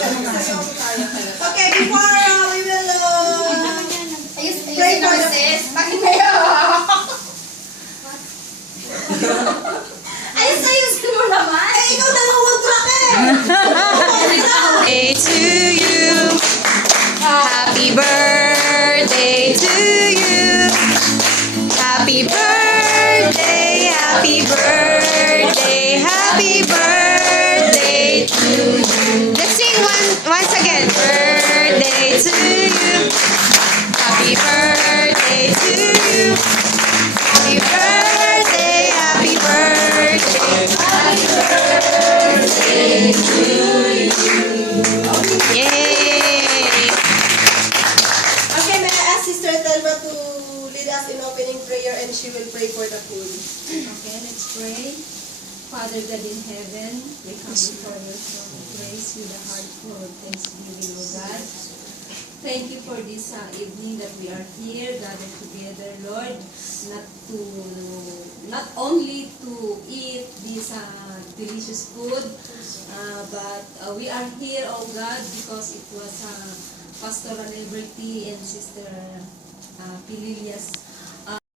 Okay, before we will pray for the sis. Bakit kayo? Ayos mo naman. Eh, ikaw na lang mag-track eh. Birthday to you. Happy birthday to you. Happy birthday, happy birthday, happy birthday to you. Let's sing once again. Birthday to you. Happy birthday to you. Happy birthday, happy birthday. Happy birthday to you. Yay! Okay, may I ask Sister Telma to lead us in opening prayer and she will pray for the food. Okay, let's pray. Father God in heaven, we come before your throne of grace with a heart full of thanksgiving, O God. Thank you for this evening that we are here, gathered together, Lord, not only to eat this delicious food, but we are here, oh God, because it was Pastor Liberty and Sister Pililia's